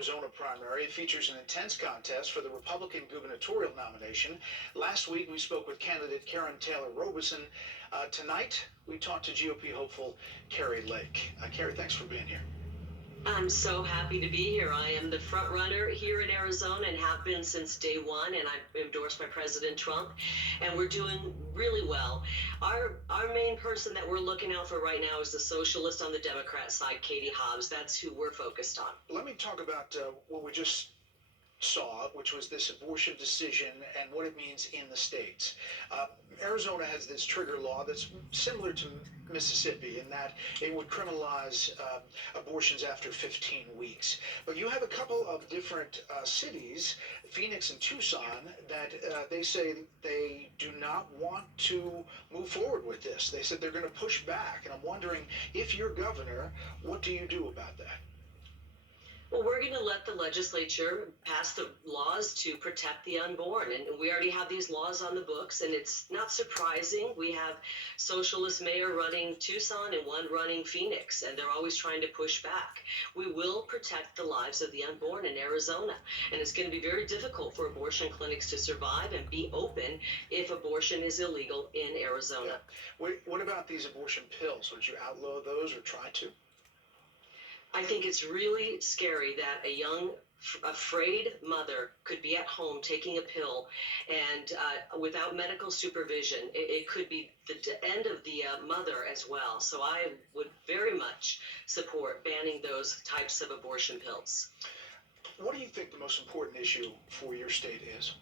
Arizona primary. It features an intense contest for the Republican gubernatorial nomination. Last week, we spoke with candidate Karen Taylor Robison. Tonight, we talked to GOP hopeful Kari Lake. Kari, thanks for being here. I'm so happy to be here. I am the front runner here in Arizona and have been since day one, and I'm endorsed by President Trump, and we're doing really well. Our main person that we're looking out for right now is the socialist on the Democrat side, Katie Hobbs. That's who we're focused on. Let me talk about what we just saw, which was this abortion decision and what it means in the states. Arizona has this trigger law that's similar to Mississippi in that it would criminalize abortions after 15 weeks. But you have a couple of different cities, Phoenix and Tucson, that they say they do not want to move forward with this. They said they're going to push back. And I'm wondering, if you're governor, what do you do about that? Well, we're going to let the legislature pass the laws to protect the unborn. And we already have these laws on the books, and it's not surprising. We have socialist mayor running Tucson and one running Phoenix, and they're always trying to push back. We will protect the lives of the unborn in Arizona, and it's going to be very difficult for abortion clinics to survive and be open if abortion is illegal in Arizona. Yeah. What about these abortion pills? Would you outlaw those or try to? I think it's really scary that a young, afraid mother could be at home taking a pill and without medical supervision. It could be the end of the mother as well. So I would very much support banning those types of abortion pills. What do you think the most important issue for your state is?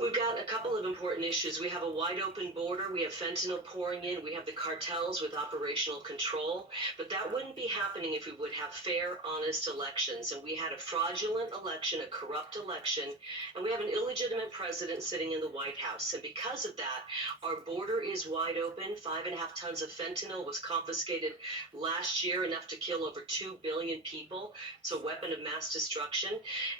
We've got a couple of important issues. We have a wide open border. We have fentanyl pouring in. We have the cartels with operational control. But that wouldn't be happening if we would have fair, honest elections. And we had a fraudulent election, a corrupt election, and we have an illegitimate president sitting in the White House. And because of that, our border is wide open. 5.5 tons of fentanyl was confiscated last year, enough to kill over 2 billion people. It's a weapon of mass destruction.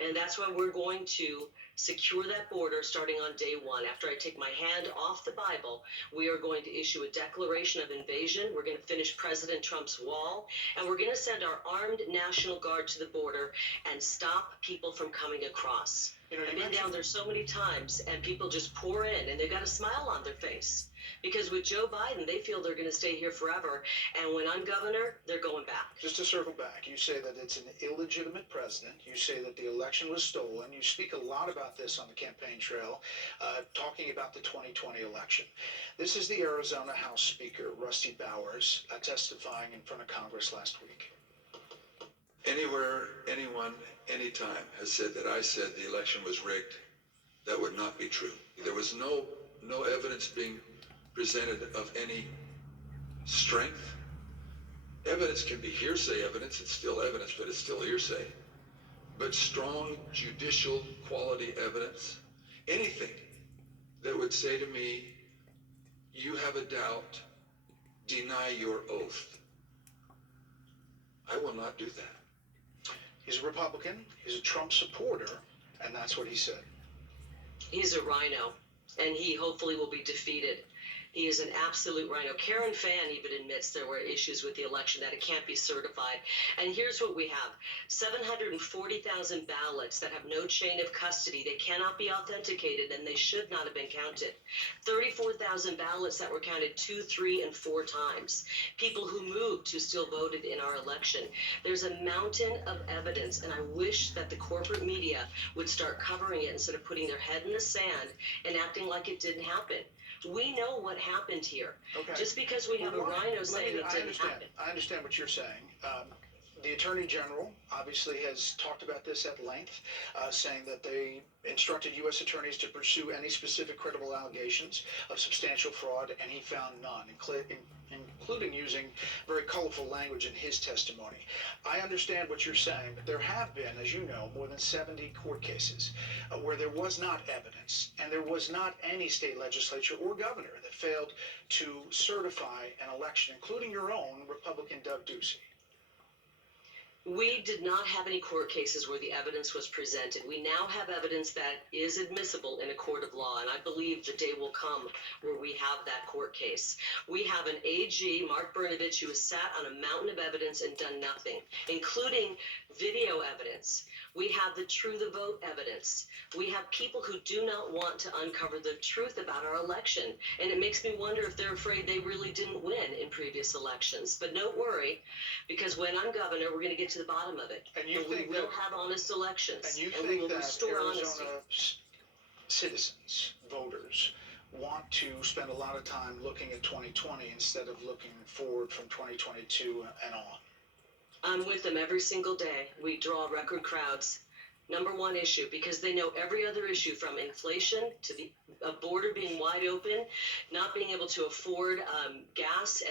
And that's why we're going to secure that border starting on day one. After I take my hand off the Bible, we are going to issue a declaration of invasion. We're going to finish President Trump's wall, and we're going to send our armed National Guard to the border and stop people from coming across. I've been down there so many times, and people just pour in, and they've got a smile on their face. Because with Joe Biden, they feel they're going to stay here forever. And when I'm governor, they're going back. Just to circle back, you say that it's an illegitimate president. You say that the election was stolen. You speak a lot about this on the campaign trail, talking about the 2020 election. This is the Arizona House Speaker, Rusty Bowers, testifying in front of Congress last week. Anywhere, anyone, anytime has said that I said the election was rigged, that would not be true. There was no evidence being presented of any strength. Evidence can be hearsay evidence. It's still evidence, but it's still hearsay. But strong judicial quality evidence, anything that would say to me, you have a doubt, deny your oath. I will not do that. He's a Republican, he's a Trump supporter, and that's what he said. He's a rhino, and he hopefully will be defeated. He is an absolute rhino. Karen Fann even admits there were issues with the election, that it can't be certified. And here's what we have. 740,000 ballots that have no chain of custody. They cannot be authenticated, and they should not have been counted. 34,000 ballots that were counted 2, 3, and 4 times. People who moved who still voted in our election. There's a mountain of evidence, and I wish that the corporate media would start covering it instead of putting their head in the sand and acting like it didn't happen. We know what happened here. Okay. Just because we have a rhino saying it didn't happen. I understand what you're saying. The Attorney General obviously has talked about this at length, saying that they instructed U.S. attorneys to pursue any specific credible allegations of substantial fraud, and he found none, including using very colorful language in his testimony. I understand what you're saying, but there have been, as you know, more than 70 court cases where there was not evidence, and there was not any state legislature or governor that failed to certify an election, including your own Republican Doug Ducey. We did not have any court cases where the evidence was presented. We now have evidence that is admissible in a court of law, and I believe the day will come where we have that court case. We have an AG, Mark Brnovich, who has sat on a mountain of evidence and done nothing, including video evidence. We have the True the Vote evidence. We have people who do not want to uncover the truth about our election, and it makes me wonder if they're afraid they really didn't win in previous elections. But don't worry, because when I'm governor, we're going to get to the bottom of it. And you we think will that- have honest elections. And you we think will that restore honesty. Arizona citizens, voters, want to spend a lot of time looking at 2020 instead of looking forward from 2022 and on? I'm with them every single day. We draw record crowds. Number one issue, because they know every other issue, from inflation to the border being wide open, not being able to afford gas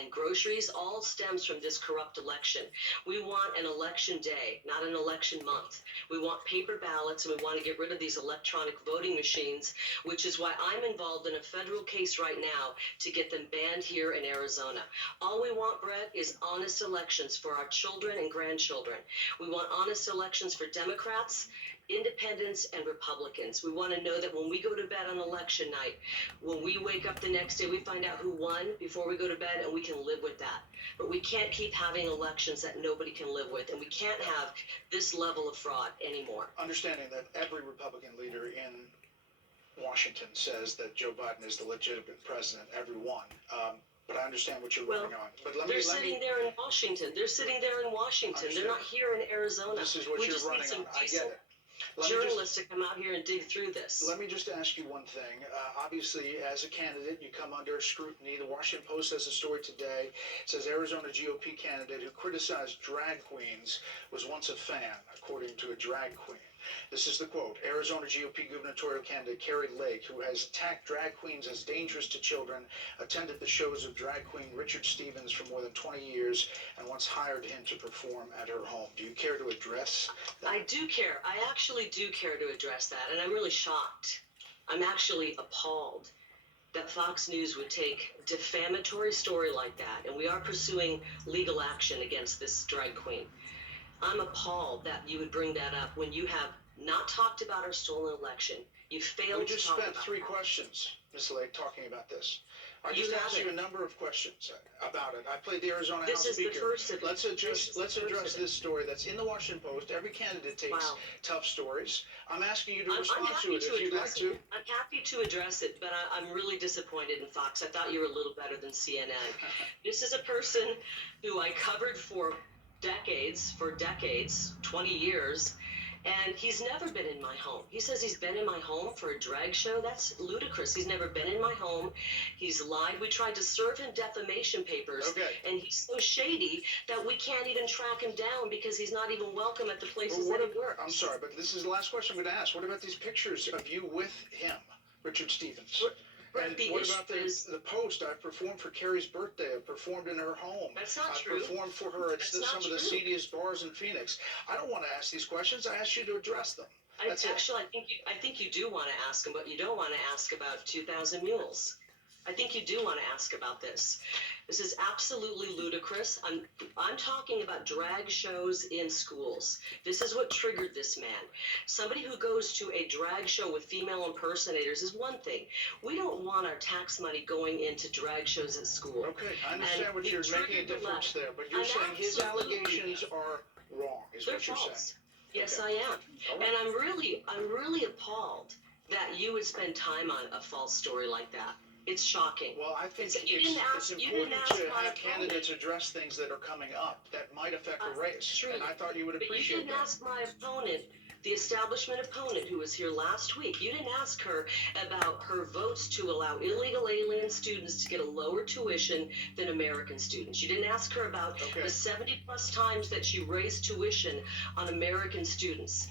and groceries, all stems from this corrupt election. We want an election day, not an election month. We want paper ballots, and we want to get rid of these electronic voting machines, which is why I'm involved in a federal case right now to get them banned here in Arizona. All we want, Brett, is honest elections for our children and grandchildren. We want honest elections for Democrats, Independents, and Republicans. We want to know that when we go to bed on election night, when we wake up the next day, we find out who won before we go to bed, and we can live with that. But we can't keep having elections that nobody can live with, and we can't have this level of fraud anymore. Understanding that every Republican leader in Washington says that Joe Biden is the legitimate president, every one. But I understand what you're running on. But They're sitting there in Washington. They're not here in Arizona. This is what we you're just running need some on. I get decent it. Let me just- journalists to come out here and dig through this. Let me just ask you one thing. Obviously, as a candidate, you come under scrutiny. The Washington Post has a story today. It says Arizona GOP candidate who criticized drag queens was once a fan, according to a drag queen. This is the quote. Arizona GOP gubernatorial candidate Kari Lake, who has attacked drag queens as dangerous to children, attended the shows of drag queen Richard Stevens for more than 20 years and once hired him to perform at her home. Do you care to address that? I do care. I actually do care to address that, and I'm really shocked. I'm actually appalled that Fox News would take a defamatory story like that, and we are pursuing legal action against this drag queen. I'm appalled that you would bring that up when you have not talked about our stolen election. You failed We to just talk spent about 3 that. questions, Ms. Lake, talking about this. I You just asked haven't. you a number of questions about it. I played the Arizona This House is the Speaker. first of it. Let's This is the address first of it. this story that's in the Washington Post. Every candidate takes Wow. tough stories. I'm asking you to I'm respond to happy it to if you'd like address to. it. I'm happy to address it, but I'm really disappointed in Fox. I thought you were a little better than CNN. This is a person who I covered for decades, 20 years, and he's never been in my home. He says he's been in my home for a drag show. That's ludicrous. He's never been in my home. He's lied. We tried to serve him defamation papers, Okay. and he's so shady that we can't even track him down because he's not even welcome at the Well, places what that he if, works. I'm sorry, but this is the last question I'm going to ask. What about these pictures of you with him, Richard Stevens? But And the what issue about is, the Post? I performed for Carrie's birthday. I performed in her home. That's not I true. performed for her at That's some not of the true. seediest bars in Phoenix. I don't want to ask these questions. I asked you to address them. That's it. Actually, I think you do want to ask him, but you don't want to ask about 2,000 mules. I think you do want to ask about this. This is absolutely ludicrous. I'm talking about drag shows in schools. This is what triggered this man. Somebody who goes to a drag show with female impersonators is one thing. We don't want our tax money going into drag shows at school. Okay, I understand And what it you're making a triggered the difference left. there, but you're I'm saying his absolutely- allegations are wrong, is They're what you're false. saying. Yes, Okay. I am. All right. And I'm really appalled that you would spend time on a false story like that. It's shocking. Well, I think You it's didn't ask important my to have opponent. candidates address things that are coming up that might affect a race, True. and I thought you would But you appreciate didn't that. ask my opponent, the establishment opponent who was here last week. You didn't ask her about her votes to allow illegal alien students to get a lower tuition than American students. You didn't ask her about Okay. the 70+ times that she raised tuition on American students.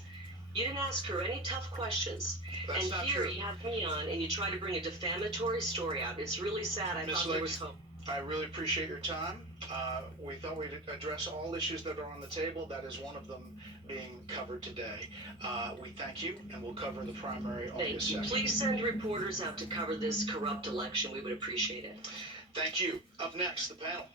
You didn't ask her any tough questions. That's And not here true. you have me on and you try to bring a defamatory story out. It's really sad. I Ms. thought there Lake, was hope. I really appreciate your time. We thought we'd address all issues that are on the table. That is one of them being covered today. We thank you, and we'll cover the primary August Thank you. 2nd. Please send reporters out to cover this corrupt election. We would appreciate it. Thank you. Up next, the panel.